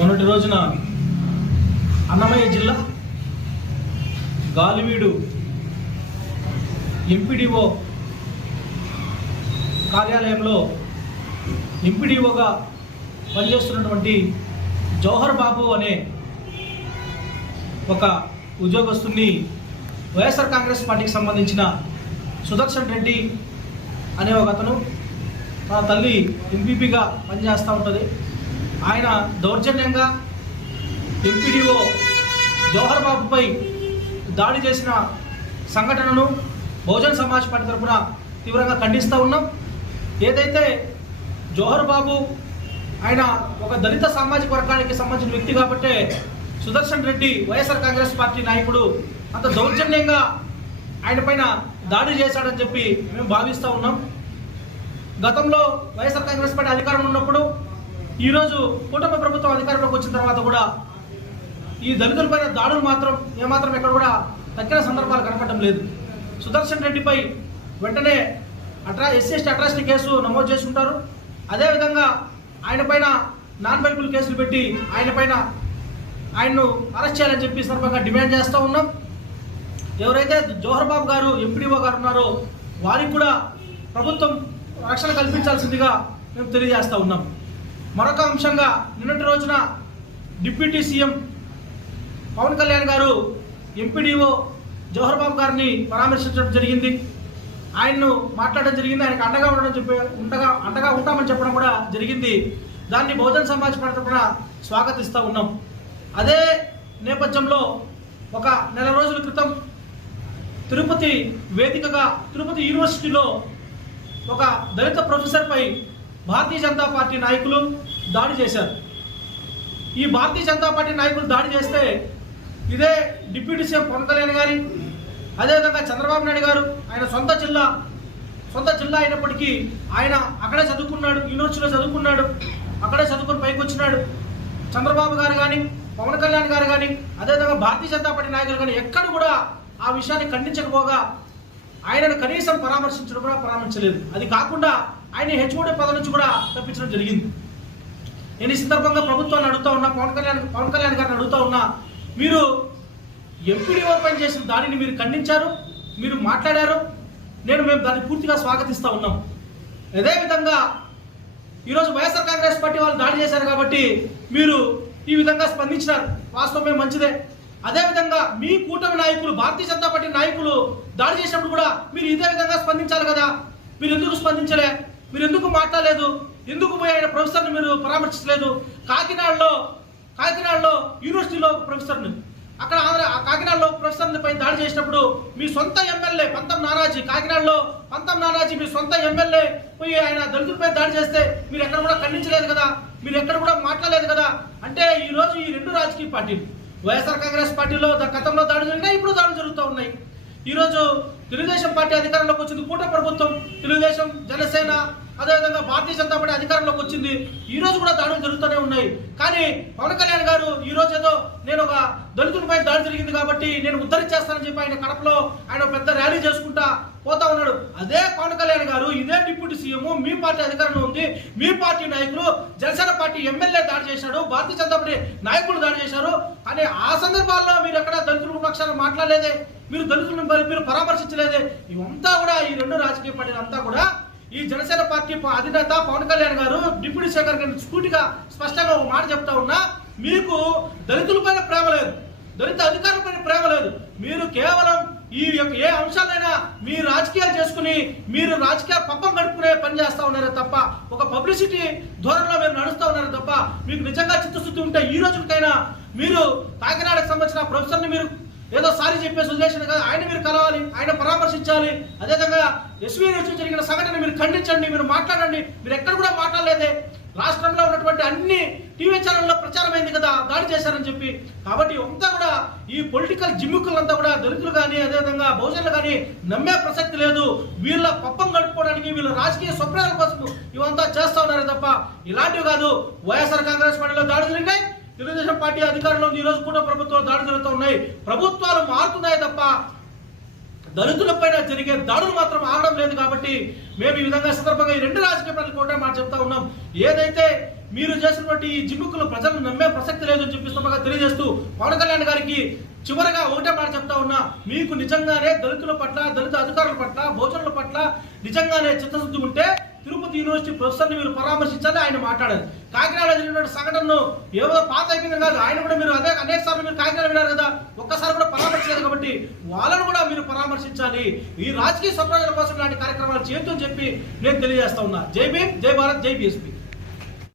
మొన్నటి రోజున అన్నమయ్య జిల్లా గాలివీడు ఎంపీడీఓ కార్యాలయంలో ఎంపీడీఓగా పనిచేస్తున్నటువంటి జవహర్ బాబు అనే ఒక ఉద్యోగస్తుని వైఎస్ఆర్ కాంగ్రెస్ పార్టీకి సంబంధించిన సుదర్శన్ రెడ్డి అనే ఒక అతను తన తల్లి ఎంపీపీగా పనిచేస్తూ ఉంటుంది. ఆయన దౌర్జన్యంగా ఎంపీడీఓ జవహర్ బాబుపై దాడి చేసిన సంఘటనను బహుజన్ సమాజ్ పార్టీ తరఫున తీవ్రంగా ఖండిస్తూ ఉన్నాం. ఏదైతే జవహర్ బాబు ఆయన ఒక దళిత సామాజిక వర్గానికి సంబంధించిన వ్యక్తి కాబట్టే సుదర్శన్ రెడ్డి వైఎస్ఆర్ కాంగ్రెస్ పార్టీ నాయకుడు అంత దౌర్జన్యంగా ఆయన పైన దాడి చేశాడని చెప్పి మేము భావిస్తూ ఉన్నాం. గతంలో వైఎస్ఆర్ కాంగ్రెస్ పార్టీ అధికారంలో ఉన్నప్పుడు ఈరోజు కూటమి ప్రభుత్వం అధికారంలోకి వచ్చిన తర్వాత కూడా ఈ దళితులపైన దాడులు మాత్రం ఏమాత్రం ఎక్కడ కూడా తగ్గిన సందర్భాలు కనపడటం లేదు. సుదర్శన్ రెడ్డిపై వెంటనే ఎస్సీ ఎస్టీ అట్రాసిటీ కేసు నమోదు చేసుకుంటారు. అదేవిధంగా ఆయన పైన నాన్ బెయిలబుల్ కేసులు పెట్టి ఆయన్ను అరెస్ట్ చేయాలని చెప్పి సందర్భంగా డిమాండ్ చేస్తూ ఉన్నాం. ఎవరైతే జవహర్ బాబు గారు ఎంపీడీఓ గారు ఉన్నారో వారికి కూడా ప్రభుత్వం రక్షణ కల్పించాల్సిందిగా మేము తెలియజేస్తూ ఉన్నాం. మరొక అంశంగా నిన్నటి రోజున డిప్యూటీ సీఎం పవన్ కళ్యాణ్ గారు ఎంపీడీఓ జవహర్ బాబు గారిని పరామర్శించడం జరిగింది. ఆయన్ను మాట్లాడడం జరిగింది. ఆయనకు అండగా ఉంటామని చెప్పడం కూడా జరిగింది. దాన్ని బహుజన్ సమాజ్ పార్టీ తరఫున స్వాగతిస్తూ ఉన్నాం. అదే నేపథ్యంలో ఒక నెల రోజుల క్రితం తిరుపతి యూనివర్సిటీలో ఒక దళిత ప్రొఫెసర్పై భారతీయ జనతా పార్టీ నాయకులు దాడి చేశారు. ఈ భారతీయ జనతా పార్టీ నాయకులు దాడి చేస్తే ఇదే డిప్యూటీ సీఎం పవన్ కళ్యాణ్ గారి అదేవిధంగా చంద్రబాబు నాయుడు గారు ఆయన సొంత జిల్లా అయినప్పటికీ ఆయన అక్కడే చదువుకున్నాడు, యూనివర్సిటీలో చదువుకున్నాడు, అక్కడే చదువుకుని పైకి వచ్చినాడు. చంద్రబాబు గారు కానీ పవన్ కళ్యాణ్ గారు కానీ అదేవిధంగా భారతీయ జనతా పార్టీ నాయకులు కానీ ఎక్కడ కూడా ఆ విషయాన్ని ఖండించకపోగా ఆయనను కనీసం పరామర్శించలేదు. అది కాకుండా ఆయన హెచ్ఓడి పదవి నుంచి కూడా తప్పించడం జరిగింది. నేను ఈ సందర్భంగా ప్రభుత్వాన్ని అడుగుతా ఉన్నా, పవన్ కళ్యాణ్ గారిని అడుగుతా ఉన్నా, మీరు ఎంపీడీఓ పైన చేసిన దాడిని మీరు ఖండించారు, మీరు మాట్లాడారు, మేము దాన్ని పూర్తిగా స్వాగతిస్తూ ఉన్నాం. అదేవిధంగా ఈరోజు వైఎస్ఆర్ కాంగ్రెస్ పార్టీ వాళ్ళు దాడి చేశారు కాబట్టి మీరు ఈ విధంగా స్పందించినారు, వాస్తవమే మంచిదే. అదేవిధంగా మీ కూటమి నాయకులు భారతీయ జనతా పార్టీ నాయకులు దాడి చేసినప్పుడు కూడా మీరు ఇదే విధంగా స్పందించాలి కదా. మీరు ఎందుకు స్పందించలే? మీరు ఎందుకు మాట్లాడలేదు? ఎందుకు పోయి ఆయన ప్రొఫెసర్ని మీరు పరామర్శించలేదు? కాకినాడలో యూనివర్సిటీలో ప్రొఫెసర్ని అక్కడ కాకినాడలో ప్రొఫెసర్ని పై దాడి చేసినప్పుడు మీ సొంత ఎమ్మెల్యే కాకినాడలో పంతం నానాజీ మీ సొంత ఎమ్మెల్యే పోయి ఆయన దళితులపై దాడి చేస్తే మీరు ఎక్కడ కూడా ఖండించలేదు కదా, మీరు ఎక్కడ కూడా మాట్లాడలేదు కదా. అంటే ఈరోజు ఈ రెండు రాజకీయ పార్టీలు వైఎస్ఆర్ కాంగ్రెస్ పార్టీలో గతంలో దాడులు జరిగినాయి, ఇప్పుడు దాడులు జరుగుతూ ఉన్నాయి. ఈరోజు తెలుగుదేశం పార్టీ అధికారంలోకి వచ్చింది, కూటమి ప్రభుత్వం, తెలుగుదేశం, జనసేన, అదేవిధంగా భారతీయ జనతా పార్టీ అధికారంలోకి వచ్చింది. ఈ రోజు కూడా దాడులు జరుగుతూనే ఉన్నాయి. కానీ పవన్ కళ్యాణ్ గారు ఈ రోజు ఏదో నేను ఒక దళితులపై దాడి జరిగింది కాబట్టి నేను ఉద్ధరించేస్తానని చెప్పి ఆయన కడపలో ఆయన పెద్ద ర్యాలీ చేసుకుంటా పోతా ఉన్నాడు. అదే పవన్ కళ్యాణ్ గారు ఇదే డిప్యూటీ సీఎం మీ పార్టీ అధికారంలో ఉంది, మీ పార్టీ నాయకులు జనసేన పార్టీ ఎమ్మెల్యే దాడి చేశాడు, భారతీయ జనతా పార్టీ నాయకులు దాడి చేశారు. కానీ ఆ సందర్భాల్లో మీరు ఎక్కడ దళితుల పక్షాన మాట్లాడలేదే, మీరు దళితులను మీరు పరామర్శించలేదే. ఇవంతా కూడా ఈ రెండు రాజకీయ పార్టీలు అంతా కూడా ఈ జనసేన పార్టీ అధినేత పవన్ కళ్యాణ్ గారు డిప్యూటీ స్పీకర్ గారిని స్ఫూర్తిగా స్పష్టంగా ఒక మాట చెప్తా ఉన్నా, మీకు దళితులపైన ప్రేమ లేదు, దళిత అధికారులపైన ప్రేమ లేదు. మీరు కేవలం ఈ ఏ అంశాలైనా మీరు రాజకీయాలు చేసుకుని మీరు రాజకీయ పప్పం గడుపుకునే పని చేస్తూ ఉన్నారే తప్ప, ఒక పబ్లిసిటీ ధోరణిలో మీరు నడుస్తూ ఉన్నారే తప్ప, మీకు నిజంగా చిత్తశుద్ధి ఉంటే ఈ రోజుకైనా మీరు కాకినాడకు సంబంధించిన ప్రొఫెసర్ని మీరు ఏదో సారి చెప్పేసి వదిలేసిన కదా, ఆయన మీరు కలవాలి, ఆయన పరామర్శించాలి. అదేవిధంగా ఎస్వీఎస్ జరిగిన సంఘటన మీరు ఖండించండి, మీరు మాట్లాడండి. మీరు ఎక్కడ కూడా మాట్లాడలేదే. రాష్ట్రంలో ఉన్నటువంటి అన్ని టీవీ ఛానల్లో ప్రచారమైంది కదా దాడి చేశారని చెప్పి. కాబట్టి అంతా కూడా ఈ పొలిటికల్ జిమ్ముకులంతా కూడా దళితులు కానీ అదేవిధంగా బహుజనులు కానీ నమ్మే ప్రసక్తి లేదు. వీళ్ళ పప్పం గడుపుకోవడానికి వీళ్ళ రాజకీయ స్వప్నాల కోసం ఇవంతా చేస్తా ఉన్నారు తప్ప ఇలాంటివి కాదు. వైఎస్ఆర్ కాంగ్రెస్ పార్టీలో దాడులు జరిగినాయి, తెలుగుదేశం పార్టీ అధికారంలో ఈ రోజు కూడా ప్రభుత్వం దాడులు జరుగుతూ ఉన్నాయి. ప్రభుత్వాలు మారుతున్నాయి తప్ప దళితులపైన జరిగే దాడులు మాత్రం ఆగడం లేదు. కాబట్టి మేము ఈ విధంగా సందర్భంగా ఈ రెండు రాజకీయ పార్టీలు కూడా మాట చెప్తా ఉన్నాం. ఏదైతే మీరు చేసినటువంటి ఈ జిమ్ముకులు ప్రజలను నమ్మే ప్రసక్తి లేదని చెప్పి సభగా తెలియజేస్తూ పవన్ కళ్యాణ్ గారికి చివరగా ఒకటే మాట చెప్తా ఉన్నా, మీకు నిజంగానే దళితుల పట్ల, దళిత అధికారుల పట్ల, బహుజనుల పట్ల నిజంగానే చిత్తశుద్ధి ఉంటే తిరుపతి యూనివర్సిటీ ప్రొఫెసర్ని మీరు పరామర్శించాలి. ఆయన మాట్లాడారు. కాకినాడ జరిగినటువంటి సంఘటనను ఏదో పాత అయిపోయింది కాదు, ఆయన కూడా మీరు అనేక సార్లు మీరు కాకినాడ విన్నారు కదా, ఒక్కసారి కూడా పరామర్శించలేదు. కాబట్టి వాళ్ళను కూడా మీరు పరామర్శించాలి. ఈ రాజకీయ స్వప్నాల కోసం ఇలాంటి కార్యక్రమాలు చేయొద్దు అని చెప్పి నేను తెలియజేస్తా ఉన్నా. జై భీమ్, జై భారత్, జై బీఎస్పీ.